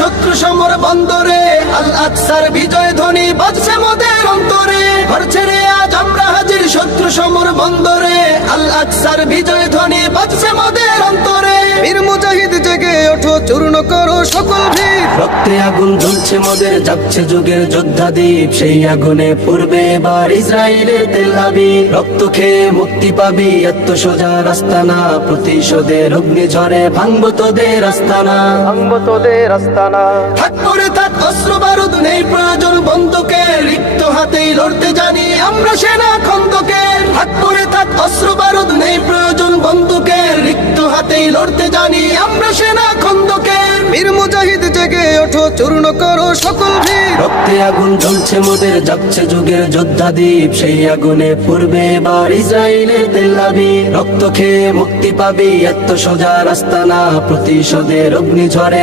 শত্রু সমর বন্দরে, আল আকসার বিজয় ধ্বনি বাজছে মোদের অন্তরে। ঘর ছেড়ে আজ আমরা হাজির শত্রু সমর বন্দরে, আল আকসার বিজয় ধ্বনি বাজছে মোদের অন্তরে। বীর মুজাহিদ জেগে ওঠো, চূর্ণ করো সকল ভিড়। রক্তে আগুন জ্বলছে মোদের, যাচ্ছে যুগের যোদ্ধা দ্বীপ। সেই আগুনে পূর্বে এবার ইসরায়েলের তেল আবিব। রক্ত খেয়ে মুক্তি পাবি, এত সোজা রাস্তা না। প্রতিশোধের অগ্নিঝড়ে ভাঙবো তোদের আস্তানা, ভাঙবো তোদের আস্তানা। থাক পরে থাক অস্ত্র বারুদ, নেই প্রয়োজন বন্দুকের। রিক্ত হাতেই লড়তে জানি আমরা সেনা খন্দকের। থাক পরে থাক অস্ত্র বারুদ, নেই প্রয়োজন বন্দুকের। রিক্ত হাতেই লড়তে জানি আমরা সেনা খন্দকের। বীর মুজাহিদ জেগে ওঠো, চূর্ণ করো সকল ভিড়। রক্তে আগুন জ্বলছে মোদের, যাচ্ছে যুগের যোদ্ধা দ্বীপ। সেই আগুনে পূর্বে এবার ইসরায়েলের তেল আবিব। রক্ত খেয়ে মুক্তি পাবি, এত সোজা রাস্তা না। প্রতিশোধের অগ্নিঝড়ে